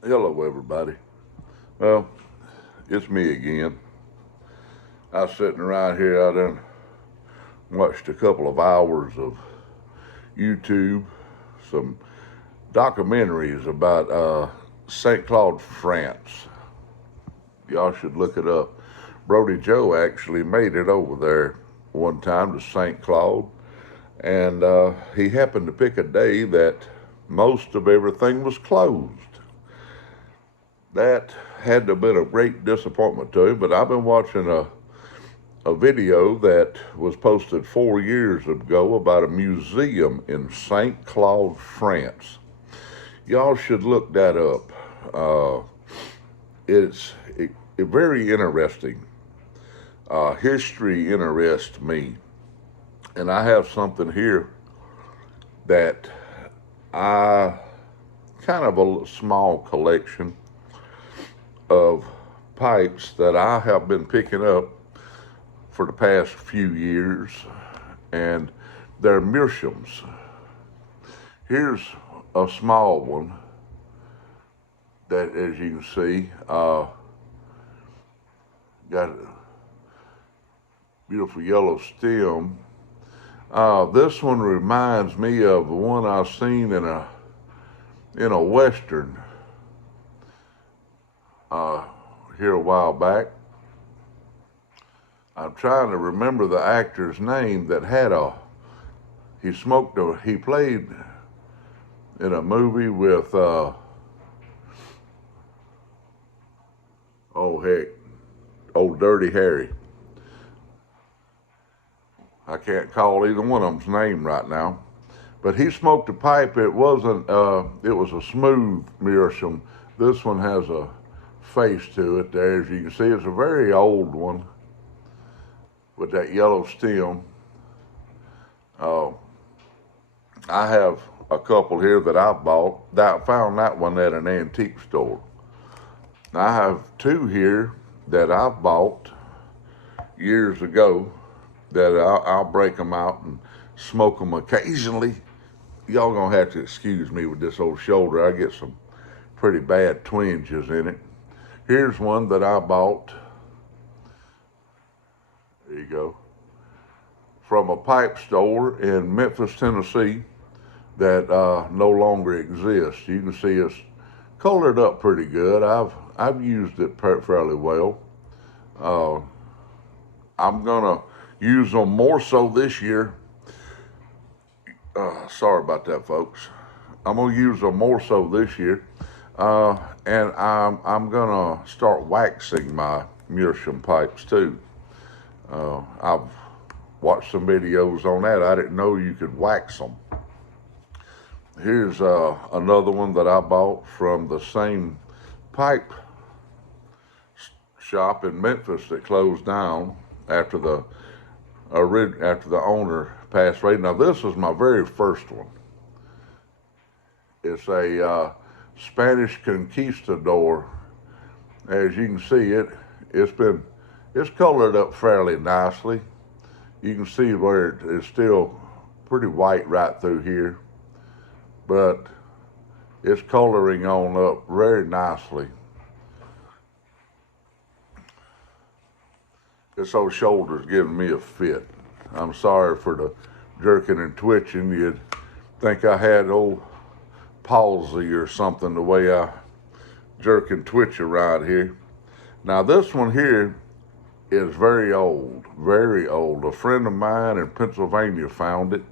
Hello, everybody. Well, it's me again. I was sitting around here. I done watched a couple of hours of YouTube, some documentaries about St. Claude, France. Y'all should look it up. Brody Joe actually made it over there one time to St. Claude, and he happened to pick a day that most of everything was closed. That had to have been a great disappointment to him, but I've been watching a video that was posted 4 years ago about a museum in St. Claude, France. Y'all should look that up. It's very interesting. History interests me, and I have something here that I kind of a small collection of pipes that I have been picking up for the past few years, and they're meerschaums. Here's a small one that, as you can see, got a beautiful yellow stem. This one reminds me of the one I've seen in a western here a while back. I'm trying to remember the actor's name that had he played in a movie with, old Dirty Harry. I can't call either one of them's name right now. But he smoked a pipe. It was a smooth meerschaum. This one has a face to it there. As you can see, it's a very old one with that yellow stem. I have a couple here that I bought. I found that one at an antique store. I have two here that I bought years ago that I'll break them out and smoke them occasionally. Y'all gonna have to excuse me with this old shoulder. I get some pretty bad twinges in it. Here's one that I bought. There you go. From a pipe store in Memphis, Tennessee that no longer exists. You can see it's colored up pretty good. I've used it fairly well. I'm gonna use them more so this year. Sorry about that, folks. I'm gonna use them more so this year, and I'm gonna start waxing my meerschaum pipes too. I've watched some videos on that. I didn't know you could wax them. Here's another one that I bought from the same pipe shop in Memphis that closed down after the owner passed away. Now this was my very first one. It's a Spanish conquistador. As you can see, it's colored up fairly nicely. You can see where it is still pretty white right through here, but it's coloring on up very nicely. This old shoulder's giving me a fit. I'm sorry for the jerking and twitching. You'd think I had old palsy or something the way I jerk and twitch around here. Now this one here is very old, very old. A friend of mine in Pennsylvania found it.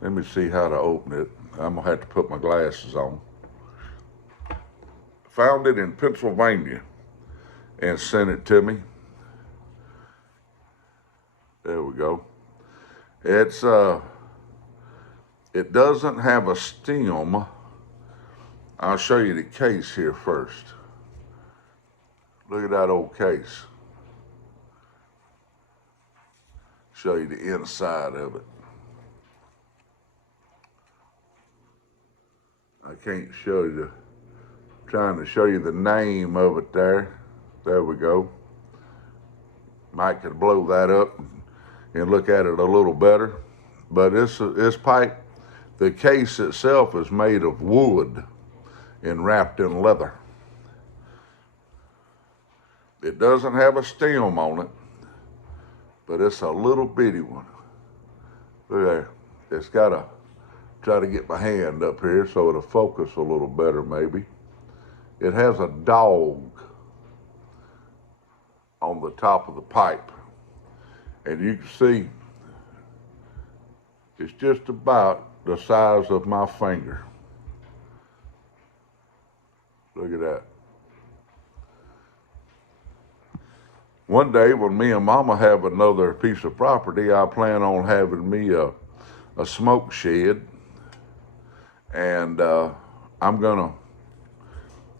Let me see how to open it. I'm gonna have to put my glasses on. Found it in Pennsylvania and sent it to me. There we go. It doesn't have a stem. I'll show you the case here first. Look at that old case. Show you the inside of it. I can't show you trying to show you the name of it there. There we go. Mike could blow that up and look at it a little better. But this pipe, the case itself is made of wood and wrapped in leather. It doesn't have a stem on it, but it's a little bitty one. Look there. It's got to try to get my hand up here so it'll focus a little better maybe. It has a dog on the top of the pipe. And you can see it's just about the size of my finger. Look at that. One day when me and Mama have another piece of property, I plan on having me a smoke shed. And I'm gonna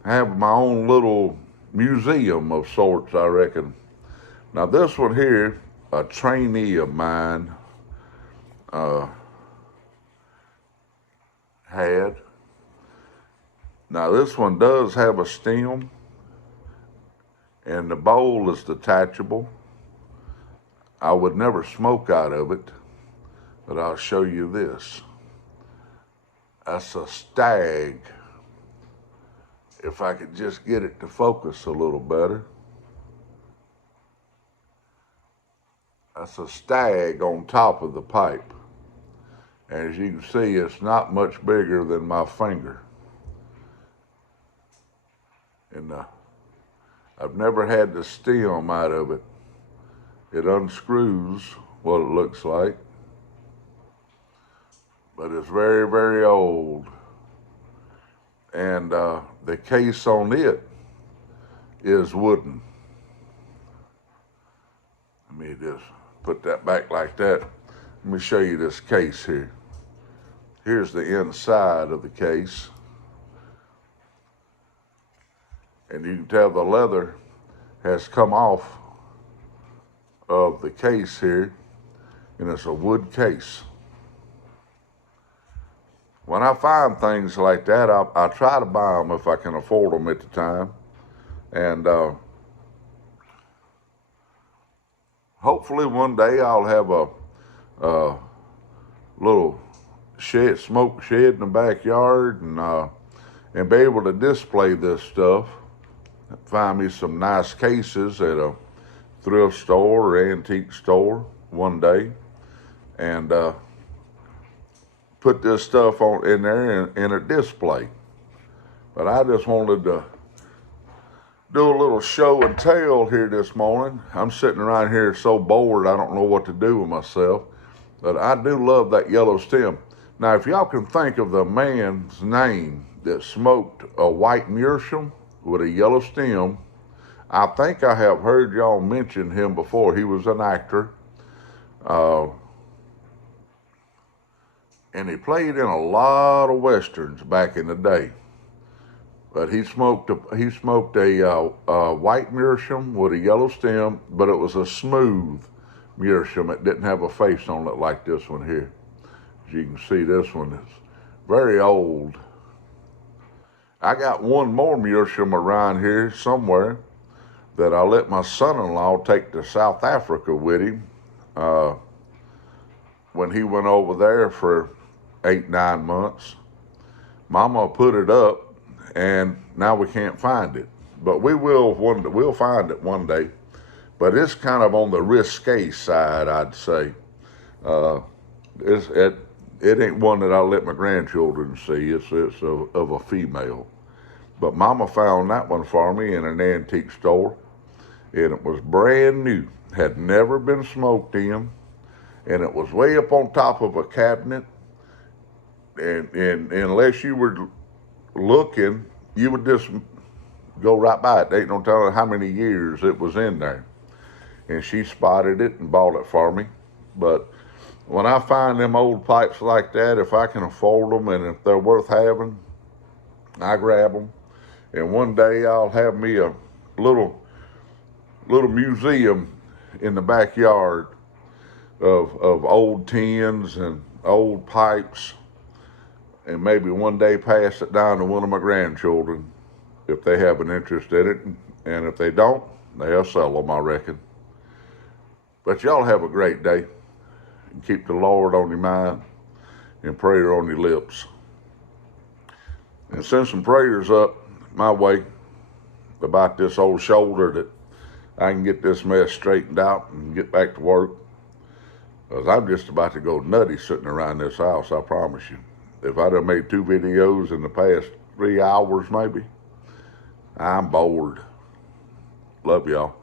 have my own little museum of sorts, I reckon. Now this one here, a trainee of mine had. Now this one does have a stem, and the bowl is detachable. I would never smoke out of it, but I'll show you this. That's a stag. If I could just get it to focus a little better. That's a stag on top of the pipe. And as you can see, it's not much bigger than my finger. And I've never had the stem out of it. It unscrews what it looks like. But it's very, very old. And the case on it is wooden. Let me just put that back like that. Let me show you this case here. Here's the inside of the case. And you can tell the leather has come off of the case here, and it's a wood case. When I find things like that, I try to buy them if I can afford them at the time. And hopefully one day I'll have a little shed, smoke shed in the backyard, and be able to display this stuff. Find me some nice cases at a thrift store or antique store one day, and put this stuff in there in a display. But I just wanted to do a little show and tell here this morning. I'm sitting around here so bored I don't know what to do with myself. But I do love that yellow stem. Now, if y'all can think of the man's name that smoked a white meerschaum with a yellow stem, I think I have heard y'all mention him before. He was an actor. And he played in a lot of westerns back in the day. But he smoked a white meerschaum with a yellow stem, but it was a smooth meerschaum. It didn't have a face on it like this one here. As you can see, this one is very old. I got one more meerschaum around here somewhere that I let my son-in-law take to South Africa with him when he went over there for 8-9 months. Mama put it up, and now we can't find it. But we'll find it one day. But it's kind of on the risque side, I'd say. It ain't one that I let my grandchildren see. It's of a female. But Mama found that one for me in an antique store, and it was brand new, had never been smoked in, and it was way up on top of a cabinet. And unless you were looking, you would just go right by it. They ain't no telling how many years it was in there. And she spotted it and bought it for me. But when I find them old pipes like that, if I can afford them and if they're worth having, I grab them. And one day I'll have me a little museum in the backyard of old tins and old pipes, and maybe one day pass it down to one of my grandchildren if they have an interest in it. And if they don't, they'll sell them, I reckon. But y'all have a great day, and keep the Lord on your mind and prayer on your lips. And send some prayers up my way about this old shoulder that I can get this mess straightened out and get back to work. Because I'm just about to go nutty sitting around this house, I promise you. If I'd have made 2 videos in the past 3 hours maybe, I'm bored. Love y'all.